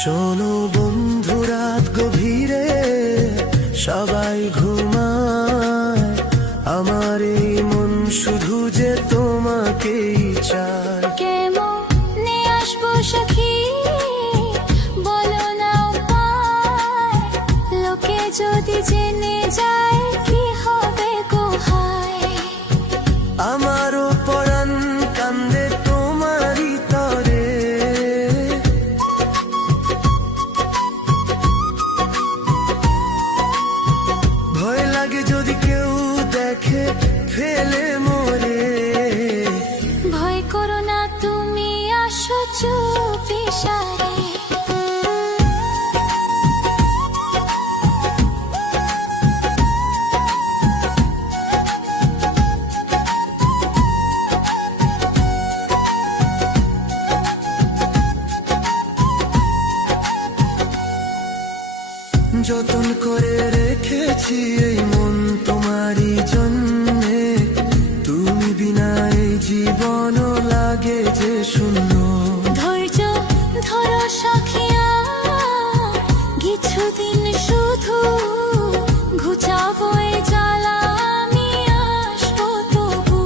শোনো বন্ধু, রাত গভীরে সবাই ঘুমায়, আমার এই মন শুধু যে তোমাকেই চায়। কেমনে আসবো সখী, বলো না উপায়, লোকে যদি জেনে যায় কি হবে গো হায়। আমারও পরাণ কান্দে তোমারই তরে, ভয় লাগে যদি কেউ দেখে ফেলে মোরে। ভয় করো না তুমি, আসো চুপি সারে। যতন করে রেখেছি এই মন তোমারই জন্যে, তুমি বিনা এই জীবনও লাগে যে শূন্য। ধৈর্য ধরো সখিয়া, কিছুদিন শুধু ঘুচাবো এই জ্বালা, আমি আসবো তবু।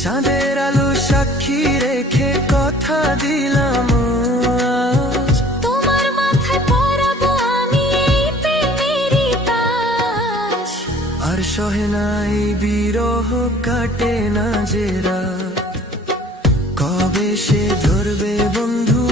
চাঁদের আলো সাক্ষী রেখে কথা দিলাম আজ, তোমার মাথায় পরাবো আমি এই প্রেমেরই তাজ। আর সহে না এই বিরহ, কাটে না যে রাত, কবে সে ধরবে বন্ধু